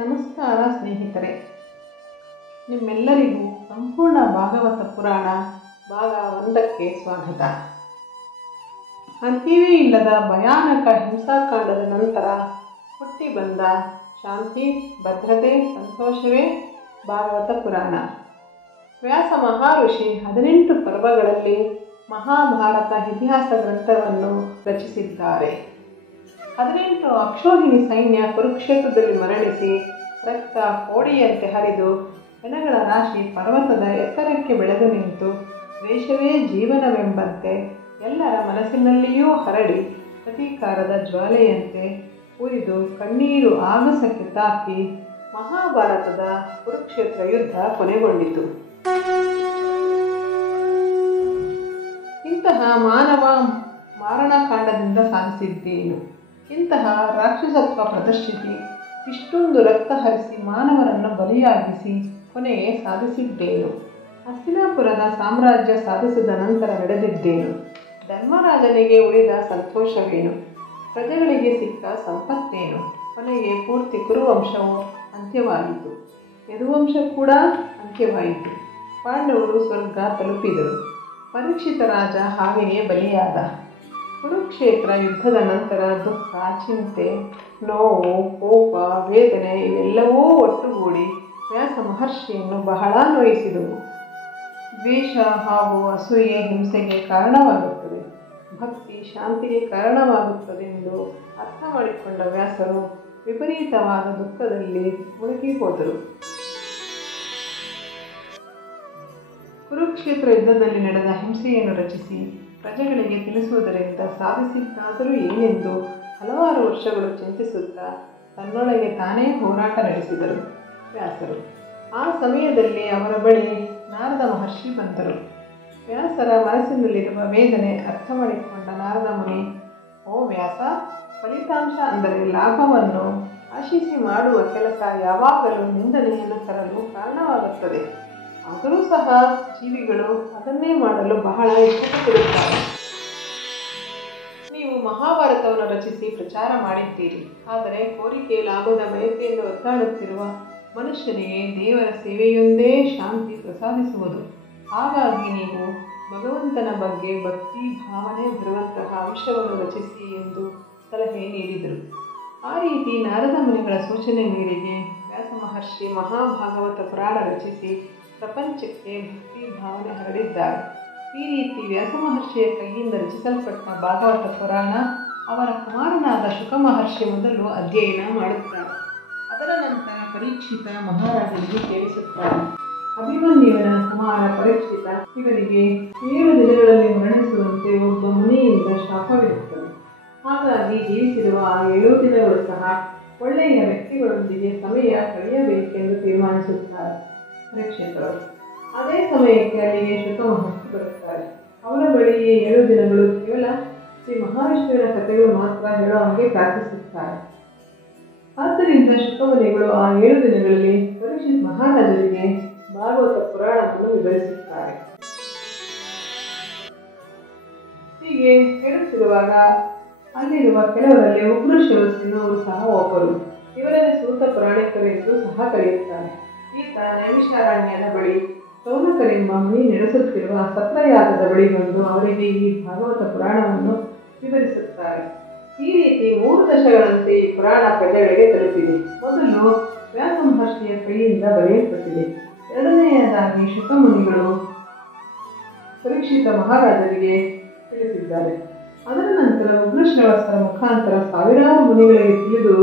ನಮಸ್ಕಾರ ಸ್ನೇಹಿತರೆ, ನಿಮ್ಮೆಲ್ಲರಿಗೂ ಸಂಪೂರ್ಣ ಭಾಗವತ ಪುರಾಣ ಭಾಗ 1ಕ್ಕೆ ಸ್ವಾಗತ. ಅಂತ್ಯವೇ ಇಲ್ಲದ ಭಯಾನಕ ಹಿಂಸಾಕಾಂಡದ ನಂತರ ಹುಟ್ಟಿ ಬಂದ ಶಾಂತಿ, ಭದ್ರತೆ, ಸಂತೋಷವೇ ಭಾಗವತ ಪುರಾಣ. ವ್ಯಾಸ ಮಹರ್ಷಿ 18 ಪರ್ವಗಳಲ್ಲಿ ಮಹಾಭಾರತ ಇತಿಹಾಸ ಗ್ರಂಥವನ್ನು ರಚಿಸಿದ್ದಾರೆ. 18 ಅಕ್ಷೋಹಿಣಿ ಸೈನ್ಯ ಕುರುಕ್ಷೇತ್ರದಲ್ಲಿ ಮರಣಿಸಿ ರಕ್ತ ಕೋಡಿಯಂತೆ ಹರಿದು ಹೆಣಗಳ ರಾಶಿ ಪರ್ವತದ ಎತ್ತರಕ್ಕೆ ಬೆಳೆದು ನಿಂತು ದ್ವೇಷವೇ ಜೀವನವೆಂಬಂತೆ ಎಲ್ಲರ ಮನಸ್ಸಿನಲ್ಲಿಯೂ ಹರಡಿ ಪ್ರತೀಕಾರದ ಜ್ವಾಲೆಯಂತೆ ಉರಿದು ಕಣ್ಣೀರು ಆಗಸಕ್ಕೆ ತಾಕಿ ಮಹಾಭಾರತದ ಕುರುಕ್ಷೇತ್ರ ಯುದ್ಧ ಕೊನೆಗೊಂಡಿತು. ಇಂತಹ ಮಾನವ ಮಾರಣಕಾಂಡದಿಂದ ಸಾಧಿಸಿದ್ದೇನು? ಇಂತಹ ರಾಕ್ಷಸತ್ವ ಪ್ರದರ್ಶಿಸಿ ಇಷ್ಟೊಂದು ರಕ್ತ ಹರಿಸಿ ಮಾನವರನ್ನು ಬಲಿಯಾಗಿಸಿ ಕೊನೆಗೆ ಸಾಧಿಸಿದ್ದೇನು? ಹಸ್ತಿನಾಪುರದ ಸಾಮ್ರಾಜ್ಯ ಸಾಧಿಸಿದ ನಂತರ ನಡೆದಿದ್ದೇನು? ಧರ್ಮರಾಜನಿಗೆ ಉಳಿದ ಸಂತೋಷವೇನು? ಪ್ರಜೆಗಳಿಗೆ ಸಿಕ್ಕ ಸಂಪತ್ತೇನು? ಕೊನೆಗೆ ಪೂರ್ತಿ ಕುರುವಂಶವು ಅಂತ್ಯವಾಯಿತು. ಯದುವಂಶ ಕೂಡ ಅಂತ್ಯವಾಯಿತು. ಪಾಂಡವರು ಸ್ವರ್ಗ ತಲುಪಿದರು. ಪರೀಕ್ಷಿತ ರಾಜ ಹಾಗೆಯೇ ಬಲಿಯಾದ. ಕುರುಕ್ಷೇತ್ರ ಯುದ್ಧದ ನಂತರ ದುಃಖ, ಚಿಂತೆ, ನೋವು, ಕೋಪ, ವೇದನೆ ಇವೆಲ್ಲವೂ ಒಟ್ಟುಗೂಡಿ ವ್ಯಾಸ ಮಹರ್ಷಿಯನ್ನು ಬಹಳ ನೋಯಿಸಿದವು. ದ್ವೇಷ ಹಾಗೂ ಅಸೂಯೆ ಹಿಂಸೆಗೆ ಕಾರಣವಾಗುತ್ತದೆ, ಭಕ್ತಿ ಶಾಂತಿಗೆ ಕಾರಣವಾಗುತ್ತದೆಂದು ಅರ್ಥ ಮಾಡಿಕೊಂಡ ವ್ಯಾಸರು ವಿಪರೀತವಾದ ದುಃಖದಲ್ಲಿ ಮುಳುಗಿ ಹೋದರು. ಕುರುಕ್ಷೇತ್ರ ಯುದ್ಧದಲ್ಲಿ ನಡೆದ ಹಿಂಸೆಯನ್ನು ರಚಿಸಿ ಪ್ರಜೆಗಳಿಗೆ ತಿಳಿಸುವುದರಿಂದ ಸಾಧಿಸಿದ್ದಾದರೂ ಏನೆಂದು ಹಲವಾರು ವರ್ಷಗಳು ಚಿಂತಿಸುತ್ತಾ ತನ್ನೊಳಗೆ ತಾನೇ ಹೋರಾಟ ನಡೆಸಿದರು ವ್ಯಾಸರು. ಆ ಸಮಯದಲ್ಲಿ ಅವರ ಬಳಿ ನಾರದ ಮಹರ್ಷಿ ಬಂದರು. ವ್ಯಾಸರ ಮನಸ್ಸಿನಲ್ಲಿರುವ ವೇದನೆ ಅರ್ಥ ಮಾಡಿಕೊಂಡ ನಾರದ ಮುನಿ, ಓ ವ್ಯಾಸ, ಫಲಿತಾಂಶ ಅಂದರೆ ಲಾಭವನ್ನು ಆಶಿಸಿ ಮಾಡುವ ಕೆಲಸ ಯಾವಾಗಲೂ ನಿಂದನೆಯನ್ನು ತರಲು ಕಾರಣವಾಗುತ್ತದೆ. ಆದರೂ ಸಹ ಜೀವಿಗಳು ಅದನ್ನೇ ಮಾಡಲು ಬಹಳ ಇಷ್ಟಪಟ್ಟಿರುತ್ತಾರೆ. ನೀವು ಮಹಾಭಾರತವನ್ನು ರಚಿಸಿ ಪ್ರಚಾರ ಮಾಡಿದ್ದೀರಿ. ಆದರೆ ಕೋರಿಕೆ ಲಾಭದ ಬಯಕೆಯಿಂದ ಒದ್ದಾಡುತ್ತಿರುವ ಮನುಷ್ಯನಿಗೆ ದೇವರ ಸೇವೆಯೊಂದೇ ಶಾಂತಿ ಪ್ರಸಾದಿಸುವುದು. ಹಾಗಾಗಿ ನೀವು ಭಗವಂತನ ಬಗ್ಗೆ ಭಕ್ತಿ ಭಾವನೆ ಬರುವಂತಹ ಅಂಶವನ್ನು ರಚಿಸಿ ಎಂದು ಸಲಹೆ ನೀಡಿದರು. ಆ ರೀತಿ ನಾರದ ಮುನಿಗಳ ಸೂಚನೆ ಮೇರೆಗೆ ವ್ಯಾಸ ಮಹರ್ಷಿ ಮಹಾಭಾಗವತ ಪುರಾಣ ರಚಿಸಿ ಪ್ರಪಂಚಕ್ಕೆ ಭಕ್ತಿ ಭಾವನೆ ಹರಡಿದ್ದಾರೆ. ಈ ರೀತಿ ವ್ಯಾಸ ಮಹರ್ಷಿಯ ಕೈಯಿಂದ ರಚಿಸಲ್ಪಟ್ಟ ಭಾಗವತ ಪುರಾಣ ಅವರ ಕುಮಾರನಾದ ಶುಕ ಮಹರ್ಷಿ ಮೊದಲು ಅಧ್ಯಯನ ಮಾಡುತ್ತಾರೆ. ಅದರ ನಂತರ ಪರೀಕ್ಷಿತ ಮಹಾರಾಜನಿಗೆ ಕೇಳಿಸುತ್ತಾರೆ. ಅಭಿಮನ್ಯುವಿನ ಕುಮಾರ ಪರೀಕ್ಷಿತ ಇವನಿಗೆ 7 ದಿನಗಳಲ್ಲಿ ಮರಣಿಸುವಂತೆ ಒಬ್ಬ ಮುನಿಯಿಂದ ಶಾಪವಿರುತ್ತದೆ. ಹಾಗಾಗಿ ಜೀವಿಸಿರುವ ಆ 7 ದಿನಗಳು ಸಹ ಒಳ್ಳೆಯ ವ್ಯಕ್ತಿಗಳೊಂದಿಗೆ ಸಮಯ ಕಳೆಯಬೇಕೆಂದು ತೀರ್ಮಾನಿಸುತ್ತಾರೆ ಪರೀಕ್ಷಿತರು. ಅದೇ ಸಮಯಕ್ಕೆ ಅಲ್ಲಿಗೆ ಶುಕ ಮಹರ್ಷಿ ಬರುತ್ತಾರೆ. ಅವರ ಬಳಿ 7 ದಿನಗಳು ಕೇವಲ ಶ್ರೀ ಮಹಾವಿಷ್ಣುವಿನ ಕಥೆಗಳು ಮಾತ್ರ ಹೇಳೋ ಹಾಗೆ ಪ್ರಾರ್ಥಿಸುತ್ತಾರೆ. ಆದ್ದರಿಂದ ಶುಕಮುನಿಗಳು ಆ 7 ದಿನಗಳಲ್ಲಿ ಪರೀಕ್ಷಿತ ಮಹಾರಾಜರಿಗೆ ಭಾಗವತ ಪುರಾಣವನ್ನು ವಿವರಿಸುತ್ತಾರೆ. ಹೀಗೆ ಹೇಳುತ್ತಿರುವಾಗ ಅಲ್ಲಿರುವ ಕೆಲವರಲ್ಲಿ ಉಗ್ರಶ್ರವಸ್ಸಿನವರು ಸಹ ಒಬ್ಬರು. ಇವರಲ್ಲಿ ಸೂತ ಪುರಾಣಿಕರೆಂದು ಸಹ ಕರೆಯುತ್ತಾರೆ. ಈತ ನೈಮಿಷಾರಣ್ಯದ ಬಳಿ ಸೌನಕರೆಂಬ ಮುನಿ ನಡೆಸುತ್ತಿರುವ ಸತ್ರಯಾಗದ ಬಳಿ ಬಂದು ಅವರಿಗೆ ಈ ಭಾಗವತ ಪುರಾಣವನ್ನು ವಿವರಿಸುತ್ತಾರೆ. ಈ ರೀತಿ 3 ದಶಗಳಂತೆ ಈ ಪುರಾಣ ಪ್ರಜೆಗಳಿಗೆ ತಲುಪಿದೆ. ಮೊದಲು ವ್ಯಾಸ ಮಹರ್ಷಿಯ ಕೈಯಿಂದ ಬರೆಯಲ್ಪಟ್ಟಿದೆ. ಎರಡನೆಯದಾಗಿ ಶುಕಮುನಿಗಳು ಪರೀಕ್ಷಿತ ಮಹಾರಾಜರಿಗೆ ತಿಳಿಸಿದ್ದಾರೆ. ಅದರ ನಂತರ ಉಗ್ರಶ್ರವಸ್ಸರ ಮುಖಾಂತರ ಸಾವಿರಾರು ಮುನಿಗಳಿಗೆ ತಿಳಿದು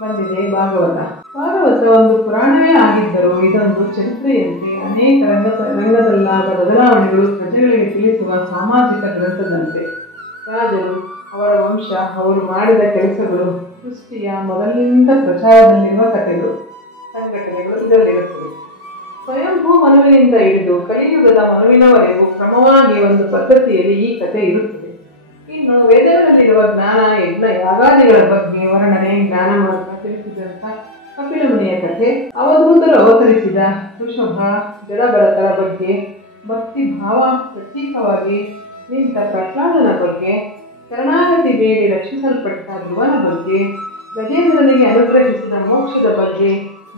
ಬಂದಿದೆ ಭಾಗವತ. ಭಾಗವತ ಒಂದು ಪುರಾಣವೇ ಆಗಿದ್ದರೂ ಇದೊಂದು ಚರಿತ್ರೆಯಂತೆ ಅನೇಕ ರಂಗದಲ್ಲಾದ ಬದಲಾವಣೆಗಳು ಪ್ರಜೆಗಳಿಗೆ ತಿಳಿಸುವ ಸಾಮಾಜಿಕ ಗ್ರಂಥದಂತೆ. ರಾಜರು, ಅವರ ವಂಶ, ಅವರು ಮಾಡಿದ ಕೆಲಸಗಳು, ಸೃಷ್ಟಿಯ ಮೊದಲಿನಿಂದ ಪ್ರಚಾರದಲ್ಲಿರುವ ಕಥೆಗಳು, ಸಂಘಟನೆಗಳು ಇದರಲ್ಲಿರುತ್ತವೆ. ಸ್ವಯಂಭೂ ಮನುವಿನಿಂದ ಹಿಡಿದು ಕಲಿಯುಗದ ಮನುವಿನವರೆಗೂ ಕ್ರಮವಾಗಿ ಒಂದು ಪದ್ಧತಿಯಲ್ಲಿ ಈ ಕಥೆ ಇರುತ್ತದೆ. ಇನ್ನು ವೇದಗಳಲ್ಲಿರುವ ಜ್ಞಾನ, ಯಜ್ಞ, ಯಾಗಾದಿಗಳ ಬಗ್ಗೆ ವರ್ಣನೆ, ಜ್ಞಾನ ಮಾರ್ಗ ತಿಳಿಸಿದಂಥ ಕಪಿಲ ಮುನಿಯ ಕಥೆ, ಅವಧೂತರು ಅವತರಿಸಿದ ಋಷಭ ಜಡಭರತರ ಬಗ್ಗೆ, ಭಕ್ತಿ ಭಾವ ಪ್ರತೀಕವಾಗಿ ನಿಂತ ಪ್ರಹ್ಲಾದನ ಬಗ್ಗೆ, ಶರಣಾಗತಿ ಬೇಡಿ ರಕ್ಷಿಸಲ್ಪಟ್ಟ ಧ್ರುವನ ಬಗ್ಗೆ, ಗಜೇಂದ್ರನಿಗೆ ಅನುಗ್ರಹಿಸಿದ ಮೋಕ್ಷದ ಬಗ್ಗೆ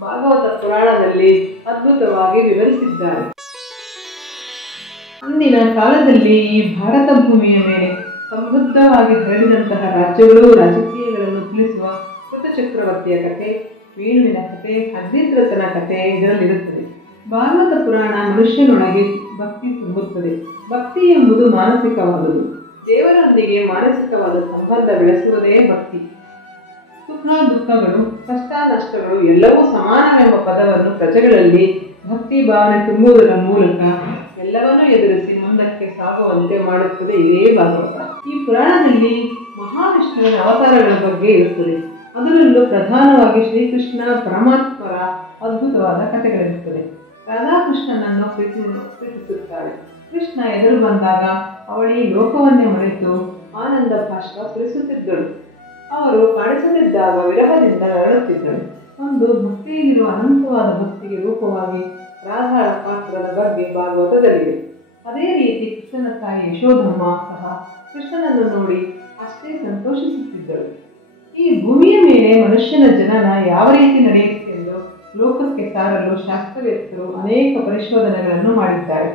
ಭಾಗವತ ಪುರಾಣದಲ್ಲಿ ಅದ್ಭುತವಾಗಿ ವಿವರಿಸಿದ್ದಾರೆ. ಅಂದಿನ ಕಾಲದಲ್ಲಿ ಈ ಭಾರತ ಭೂಮಿಯ ಮೇಲೆ ಸಮೃದ್ಧವಾಗಿ ಹರಡಿದಂತಹ ರಾಜ್ಯಗಳು, ರಾಜಕೀಯಗಳನ್ನು ತಿಳಿಸುವ ಕೃತಚಕ್ರವರ್ತಿಯ ಕಥೆ, ವೇಣುವಿನ ಕಥೆ, ಅಗ್ನಿತ್ರತನ ಕಥೆ ಇದರಲ್ಲಿರುತ್ತದೆ. ಭಾಗವತ ಪುರಾಣ ಮನುಷ್ಯನೊಳಗೆ ಭಕ್ತಿ ತುಂಬುತ್ತದೆ. ಭಕ್ತಿ ಎಂಬುದು ಮಾನಸಿಕವಾದುದು. ದೇವರೊಂದಿಗೆ ಮಾನಸಿಕವಾದ ಸಂಬಂಧ ಬೆಳೆಸುವುದೇ ಭಕ್ತಿ. ಸುಖ ದುಃಖಗಳು, ಕಷ್ಟ ನಷ್ಟಗಳು ಎಲ್ಲವೂ ಸಮಾನವೆಂಬ ಪದವನ್ನು ಪ್ರಜೆಗಳಲ್ಲಿ ಭಕ್ತಿ ಭಾವನೆ ತುಂಬುವುದರ ಮೂಲಕ ಎಲ್ಲವನ್ನೂ ಎದುರಿಸಿ ಮುಂದಕ್ಕೆ ಸಾಗುವಂತೆ ಮಾಡುತ್ತದೆ ಇದೇ ಭಾಗವತ. ಈ ಪುರಾಣದಲ್ಲಿ ಮಹಾವಿಷ್ಣುವಿನ ಅವತಾರಗಳ ಬಗ್ಗೆ ಇರುತ್ತದೆ. ಅದರಲ್ಲೂ ಪ್ರಧಾನವಾಗಿ ಶ್ರೀಕೃಷ್ಣ ಪರಮಾತ್ಮರ ಅದ್ಭುತವಾದ ಕಥೆಗಳಿರುತ್ತದೆ. ರಾಧಾಕೃಷ್ಣನನ್ನು ಪ್ರೀತಿಸುತ್ತಾಳೆ. ಕೃಷ್ಣ ಎದುರು ಬಂದಾಗ ಅವಳಿ ಲೋಕವನ್ನೇ ಮರೆತು ಆನಂದ ಭಾಷ್ಪ ಸುರಿಸುತ್ತಿದ್ದಳು. ಅವರು ಕಾಣಿಸದಿದ್ದಾಗ ವಿರಹದಿಂದ ನರಳುತ್ತಿದ್ದಳು. ಒಂದು ಭಕ್ತಿಯಲ್ಲಿರುವ ಅನಂತವಾದ ಭಕ್ತಿಗೆ ರೂಪವಾಗಿ ರಾಧಾಳ ಪಾತ್ರದ ಬಗ್ಗೆ ಭಾಗವತದಲ್ಲಿದೆ. ಅದೇ ರೀತಿ ಕೃಷ್ಣನ ತಾಯಿ ಯಶೋಧಮ್ಮ ಸಹ ಕೃಷ್ಣನನ್ನು ನೋಡಿ ಅಷ್ಟೇ ಸಂತೋಷಿಸುತ್ತಿದ್ದಳು. ಈ ಭೂಮಿಯ ಮೇಲೆ ಮನುಷ್ಯನ ಜನನ ಯಾವ ರೀತಿ ನಡೆಯುತ್ತೆಂದು ಲೋಕಕ್ಕೆ ಸಾರಲು ಶಾಸ್ತ್ರವೇತ್ತರು ಅನೇಕ ಪರಿಶೋಧನೆಗಳನ್ನು ಮಾಡಿದ್ದಾರೆ.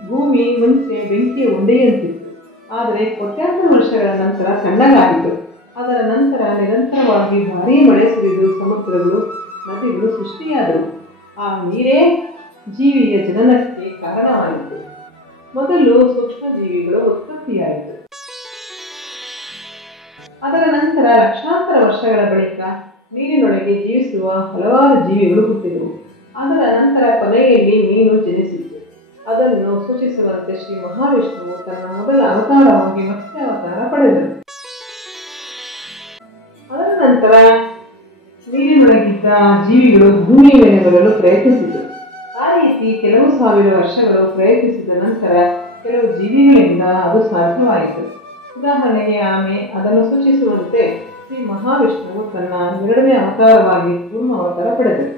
ಭೂಮಿ ಮುಂಚೆ ಬೆಂಕಿಯ ಉಂಡೆಯಂತಿತ್ತು. ಆದರೆ ಕೋಟ್ಯಾಂತರ ವರ್ಷಗಳ ನಂತರ ತಣ್ಣಗಾಯಿತು. ಅದರ ನಂತರ ನಿರಂತರವಾಗಿ ಭಾರೀ ಮಳೆ ಸುರಿದು ಸಮುದ್ರಗಳು, ನದಿಗಳು ಸೃಷ್ಟಿಯಾದವು. ಆ ನೀರೇ ಜೀವಿಯ ಜನನಕ್ಕೆ ಕಾರಣವಾಯಿತು. ಮೊದಲು ಸೂಕ್ಷ್ಮ ಜೀವಿಗಳು ಉತ್ಪತ್ತಿಯಾಯಿತು. ಅದರ ನಂತರ ಲಕ್ಷಾಂತರ ವರ್ಷಗಳ ಬಳಿಕ ನೀರಿನೊಳಗೆ ಜೀವಿಸುವ ಹಲವಾರು ಜೀವಿಗಳು ಹುಟ್ಟಿದವು. ಅದರ ನಂತರ ಕೊನೆಯಲ್ಲಿ ಮೀನು ಜನಿಸಿತು. ಅದನ್ನು ಸೂಚಿಸುವಂತೆ ಶ್ರೀ ಮಹಾವಿಷ್ಣುವು ತನ್ನ ಮೊದಲ ಅವತಾರವಾಗಿ ಮತ್ಸ್ಯ ಅವತಾರ ಪಡೆದರು. ಅದರ ನಂತರ ನೀರಿನೊಳಗಿದ್ದ ಜೀವಿಗಳು ಭೂಮಿಯ ಮೇಲೆ ಬರಲು ಪ್ರಯತ್ನಿಸಿತು. ಆ ರೀತಿ ಕೆಲವು ಸಾವಿರ ವರ್ಷಗಳು ಪ್ರಯತ್ನಿಸಿದ ನಂತರ ಕೆಲವು ಜೀವಿಗಳಿಂದ ಅದು ಸಾಧ್ಯವಾಯಿತು. ಉದಾಹರಣೆಗೆ ಆಮೆ. ಅದನ್ನು ಸೂಚಿಸುವಂತೆ ಶ್ರೀ ಮಹಾವಿಷ್ಣುವು ತನ್ನ 2ನೇ ಅವತಾರವಾಗಿ ಕೂರ್ಮ ಅವತಾರ ಪಡೆದರು.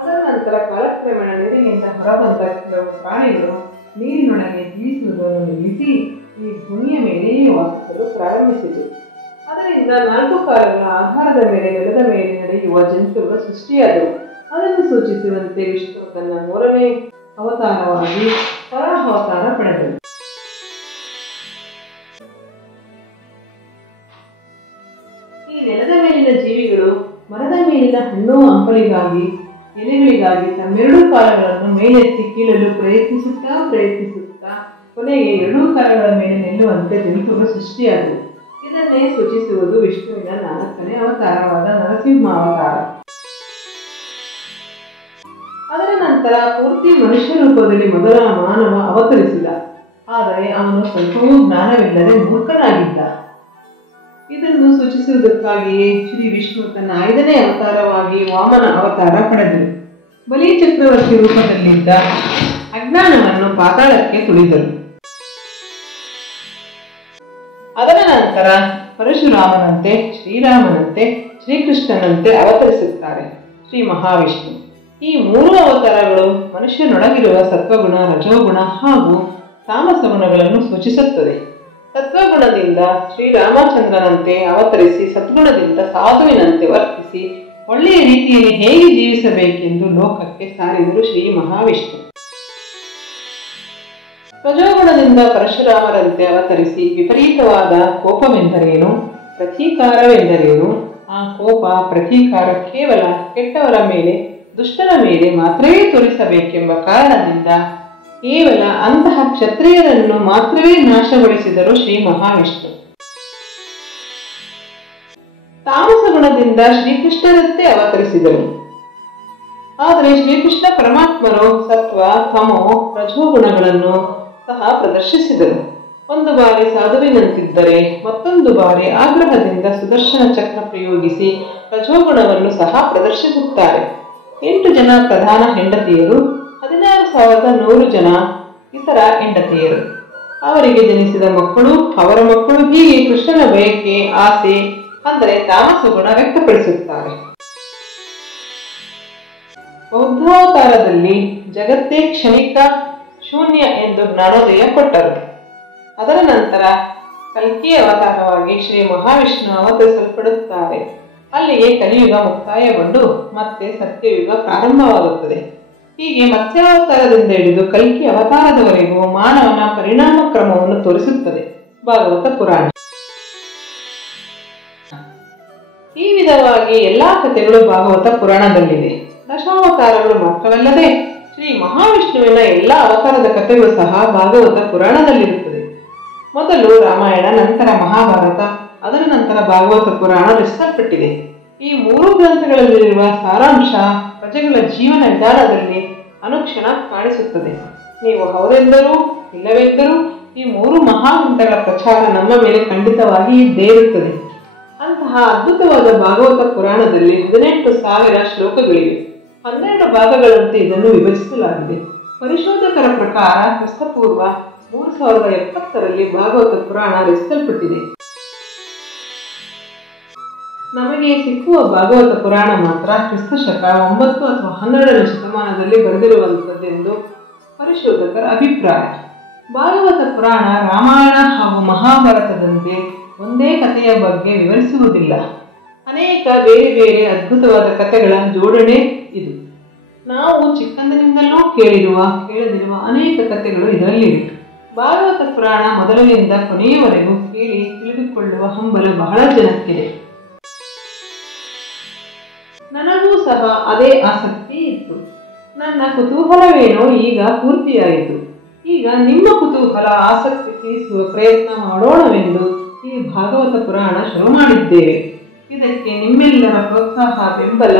ಅದರ ನಂತರ ಕಾಲಕ್ರಮೇಣ ನೀರಿನಿಂದ ಹೊರಬಂದ ಕೆಲವು ಪ್ರಾಣಿಗಳು ನೀರಿನೊಳಗೆ ಜೀವಿಸುವುದನ್ನು ನಿಲ್ಲಿಸಿ ಈ ಭೂಮಿಯ ಮೇಲೆಯೇ ವಾಸಿಸಲು ಪ್ರಾರಂಭಿಸಿತು. ಅದರಿಂದ 4 ಕಾಲಗಳ ಆಧಾರದ ಮೇಲೆ ನೆಲದ ಮೇಲೆ ನಡೆಯುವ ಜಂತುಗಳು ಸೃಷ್ಟಿಯಾದವು. ಅದನ್ನು ಸೂಚಿಸುವಂತೆ ವಿಷ್ಣು ತನ್ನ 3ನೇ ಅವತಾರವಾಗಿ ವರಾಹ ಅವತಾರ ಪಡೆದರು. ಈ ನೆಲದ ಮೇಲಿನ ಜೀವಿಗಳು ಮರದ ಮೇಲಿನ ಹಣ್ಣು ಹಂಪಲಿಗಾಗಿ, ಎಲೆಗಳಿಗಾಗಿ ತಮ್ಮೆರಡೂ ಕಾಲಗಳನ್ನು ಮೇಲೆತ್ತಿ ಕೀಳಲು ಪ್ರಯತ್ನಿಸುತ್ತಾ ಕೊನೆಗೆ 2 ಕಾಲಗಳ ಮೇಲೆ ನಿಲ್ಲುವಂತೆ ಜಂತುಗಳು ಸೃಷ್ಟಿಯಾದವು. ಇದನ್ನೇ ಸೂಚಿಸುವುದು ವಿಷ್ಣುವಿನ 4ನೇ ಅವತಾರವಾದ ನರಸಿಂಹ ಅವತಾರ. ಅದರ ನಂತರ ಪೂರ್ತಿ ಮನುಷ್ಯ ರೂಪದಲ್ಲಿ ಮೊದಲ ಮಾನವ ಅವತರಿಸಿದ. ಆದರೆ ಅವನು ಸ್ವಲ್ಪವೂ ಜ್ಞಾನವಿಲ್ಲದೆ ಮೂರ್ಖನಾಗಿದ್ದ. ಇದನ್ನು ಸೂಚಿಸುವುದಕ್ಕಾಗಿಯೇ ಶ್ರೀ ವಿಷ್ಣು ತನ್ನ 5ನೇ ಅವತಾರವಾಗಿ ವಾಮನ ಅವತಾರ ಪಡೆದರು. ಬಲಿ ಚಕ್ರವರ್ತಿ ರೂಪದಲ್ಲಿದ್ದ ಅಜ್ಞಾನವನ್ನು ಪಾತಾಳಕ್ಕೆ ತುಳಿದರು. ಅದರ ನಂತರ ಪರಶುರಾಮನಂತೆ, ಶ್ರೀರಾಮನಂತೆ, ಶ್ರೀಕೃಷ್ಣನಂತೆ ಅವತರಿಸುತ್ತಾರೆ ಶ್ರೀ ಮಹಾವಿಷ್ಣು. ಈ 3 ಅವತಾರಗಳು ಮನುಷ್ಯನೊಳಗಿರುವ ಸತ್ವಗುಣ, ರಜೋಗುಣ ಹಾಗೂ ತಾಮಸ ಗುಣಗಳನ್ನು ಸೂಚಿಸುತ್ತದೆ. ಸತ್ವಗುಣದಿಂದ ಶ್ರೀರಾಮಚಂದ್ರನಂತೆ ಅವತರಿಸಿ ಸದ್ಗುಣದಿಂದ ಸಾಧುವಿನಂತೆ ವರ್ತಿಸಿ ಒಳ್ಳೆಯ ರೀತಿಯಲ್ಲಿ ಹೇಗೆ ಜೀವಿಸಬೇಕೆಂದು ಲೋಕಕ್ಕೆ ಸಾರಿದರು ಶ್ರೀ ಮಹಾವಿಷ್ಣು. ರಜೋಗುಣದಿಂದ ಪರಶುರಾಮರಂತೆ ಅವತರಿಸಿ ವಿಪರೀತವಾದ ಕೋಪವೆಂದರೇನು, ಪ್ರತೀಕಾರವೆಂದರೇನು, ಆ ಕೋಪ ಪ್ರತೀಕಾರ ಕೇವಲ ಕೆಟ್ಟವರ ಮೇಲೆ, ದುಷ್ಟರ ಮೇಲೆ ಮಾತ್ರವೇ ತೋರಿಸಬೇಕೆಂಬ ಕಾರಣದಿಂದ ಕೇವಲ ಅಂತಹ ಕ್ಷತ್ರಿಯರನ್ನು ಮಾತ್ರವೇ ನಾಶಗೊಳಿಸಿದರು ಶ್ರೀ ಮಹಾವಿಷ್ಣು. ತಾಮಸ ಗುಣದಿಂದ ಶ್ರೀಕೃಷ್ಣರಂತೆ ಅವತರಿಸಿದರು. ಆದರೆ ಶ್ರೀಕೃಷ್ಣ ಪರಮಾತ್ಮರು ಸತ್ವ, ತಮೋ, ರಜೋಗುಣಗಳನ್ನು ಸಹ ಪ್ರದರ್ಶಿಸಿದರು. ಒಂದು ಬಾರಿ ಸಾಧುವಿನಂತಿದ್ದರೆ ಮತ್ತೊಂದು ಬಾರಿ ಆಗ್ರಹದಿಂದ ಸುದರ್ಶನ ಚಕ್ರ ಪ್ರಯೋಗಿಸಿ ರಜೋಗುಣವನ್ನು ಸಹ ಪ್ರದರ್ಶಿಸುತ್ತಾರೆ. 8 ಜನ ಪ್ರಧಾನ ಹೆಂಡತಿಯರು, 16,100 ಜನ ಇತರ ಹೆಂಡತಿಯರು, ಅವರಿಗೆ ಜನಿಸಿದ ಮಕ್ಕಳು, ಅವರ ಮಕ್ಕಳು, ಹೀಗೆ ಕೃಷ್ಣನ ಬಯಕೆ, ಆಸೆ ಅಂದರೆ ತಾಮಸ ಗುಣ ವ್ಯಕ್ತಪಡಿಸುತ್ತಾರೆ. ಬೌದ್ಧಾವತಾರದಲ್ಲಿ ಜಗತ್ತೇ ಕ್ಷಣಿಕ, ಶೂನ್ಯ ಎಂದು ಜ್ಞಾನೋದಯ ಕೊಟ್ಟರು. ಅದರ ನಂತರ ಕಲ್ಕಿ ಅವತಾರವಾಗಿ ಶ್ರೀ ಮಹಾವಿಷ್ಣು ಅವತರಿಸಲ್ಪಡುತ್ತಾರೆ. ಅಲ್ಲಿಗೆ ಕಲಿಯುಗ ಮುಕ್ತಾಯಗೊಂಡು ಮತ್ತೆ ಸತ್ಯಯುಗ ಪ್ರಾರಂಭವಾಗುತ್ತದೆ. ಹೀಗೆ ಮತ್ಸ್ಯಾವತಾರದಿಂದ ಹಿಡಿದು ಕಲ್ಕಿ ಅವತಾರದವರೆಗೂ ಮಾನವನ ಪರಿಣಾಮ ಕ್ರಮವನ್ನು ತೋರಿಸುತ್ತದೆ ಭಾಗವತ ಪುರಾಣ. ಈ ವಿಧವಾಗಿ ಎಲ್ಲಾ ಕಥೆಗಳು ಭಾಗವತ ಪುರಾಣದಲ್ಲಿವೆ. ದಶಾವತಾರಗಳು ಮಾತ್ರವಲ್ಲದೆ ಶ್ರೀ ಮಹಾವಿಷ್ಣುವಿನ ಎಲ್ಲಾ ಅವತಾರದ ಕಥೆಗಳು ಸಹ ಭಾಗವತ ಪುರಾಣದಲ್ಲಿರುತ್ತದೆ. ಮೊದಲು ರಾಮಾಯಣ, ನಂತರ ಮಹಾಭಾರತ, ಅದರ ನಂತರ ಭಾಗವತ ಪುರಾಣ ರಚಿಸಲ್ಪಟ್ಟಿದೆ. ಈ ಮೂರು ಗ್ರಂಥಗಳಲ್ಲಿರುವ ಸಾರಾಂಶ ಪ್ರಜೆಗಳ ಜೀವನ ವಿಧಾನದಲ್ಲಿ ಅನುಕ್ಷಣ ಕಾಣಿಸುತ್ತದೆ. ನೀವು ಹೌದೆಂದರೂ ಇಲ್ಲವೆಂದರೂ ಈ ಮೂರು ಮಹಾಗ್ರಂಥಗಳ ಪ್ರಚಾರ ನಮ್ಮ ಮೇಲೆ ಖಂಡಿತವಾಗಿ ಇದ್ದೇ ಇರುತ್ತದೆ. ಅಂತಹ ಅದ್ಭುತವಾದ ಭಾಗವತ ಪುರಾಣದಲ್ಲಿ 18,000 ಶ್ಲೋಕಗಳಿವೆ. 12 ಭಾಗಗಳಂತೆ ಇದನ್ನು ವಿಭಜಿಸಲಾಗಿದೆ. ಪರಿಶೋಧಕರ ಪ್ರಕಾರ ಕ್ರಿಸ್ತಪೂರ್ವ 3070ರಲ್ಲಿ ಭಾಗವತ ಪುರಾಣ ರಚಿಸಲ್ಪಟ್ಟಿದೆ. ನಮಗೆ ಸಿಕ್ಕುವ ಭಾಗವತ ಪುರಾಣ ಮಾತ್ರ ಕ್ರಿಸ್ತಶಕ 9 ಅಥವಾ 12ನೇ ಶತಮಾನದಲ್ಲಿ ಬರೆದಿರುವಂಥದ್ದೆಂದು ಪರಿಶೋಧಕರ ಅಭಿಪ್ರಾಯ. ಭಾಗವತ ಪುರಾಣ ರಾಮಾಯಣ ಹಾಗೂ ಮಹಾಭಾರತದಂತೆ ಒಂದೇ ಕಥೆಯ ಬಗ್ಗೆ ವಿವರಿಸುವುದಿಲ್ಲ. ಅನೇಕ ಬೇರೆ ಬೇರೆ ಅದ್ಭುತವಾದ ಕಥೆಗಳ ಜೋಡಣೆ ಇದು. ನಾವು ಚಿಕ್ಕಂದಿನಿಂದಲೂ ಕೇಳದಿರುವ ಅನೇಕ ಕಥೆಗಳು ಇದರಲ್ಲಿವೆ. ಭಾಗವತ ಪುರಾಣ ಮೊದಲಿನಿಂದ ಕೊನೆಯವರೆಗೂ ಕೇಳಿ ತಿಳಿದುಕೊಳ್ಳುವ ಹಂಬಲ ಬಹಳ ಜನಕ್ಕಿದೆ. ನನಗೂ ಸಹ ಅದೇ ಆಸಕ್ತಿ ಇತ್ತು. ನನ್ನ ಕುತೂಹಲವೇನೋ ಈಗ ಪೂರ್ತಿಯಾಯಿತು. ಈಗ ನಿಮ್ಮ ಕುತೂಹಲ, ಆಸಕ್ತಿ ತೀರಿಸುವ ಪ್ರಯತ್ನ ಮಾಡೋಣವೆಂದು ಈ ಭಾಗವತ ಪುರಾಣ ಶುರು ಮಾಡಿದ್ದೇವೆ. ಇದಕ್ಕೆ ನಿಮ್ಮೆಲ್ಲರ ಪ್ರೋತ್ಸಾಹ, ಬೆಂಬಲ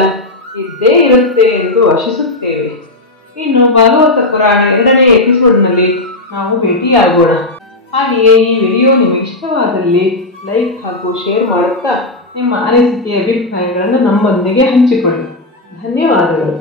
ಇದ್ದೇ ಇರುತ್ತೆ ಎಂದು ಆಶಿಸುತ್ತೇವೆ. ಇನ್ನು ಭಾಗವತ ಪುರಾಣ 2ನೇ ಎಪಿಸೋಡ್ನಲ್ಲಿ ನಾವು ಭೇಟಿಯಾಗೋಣ. ಹಾಗೆಯೇ ಈ ವಿಡಿಯೋ ನಿಮಗೆ ಇಷ್ಟವಾದಲ್ಲಿ ಲೈಕ್ ಹಾಗೂ ಶೇರ್ ಮಾಡುತ್ತಾ ನಿಮ್ಮ ಅನಿಸಿಕೆ, ಅಭಿಪ್ರಾಯಗಳನ್ನು ನಮ್ಮೊಂದಿಗೆ ಹಂಚಿಕೊಳ್ಳಿ. ಧನ್ಯವಾದಗಳು.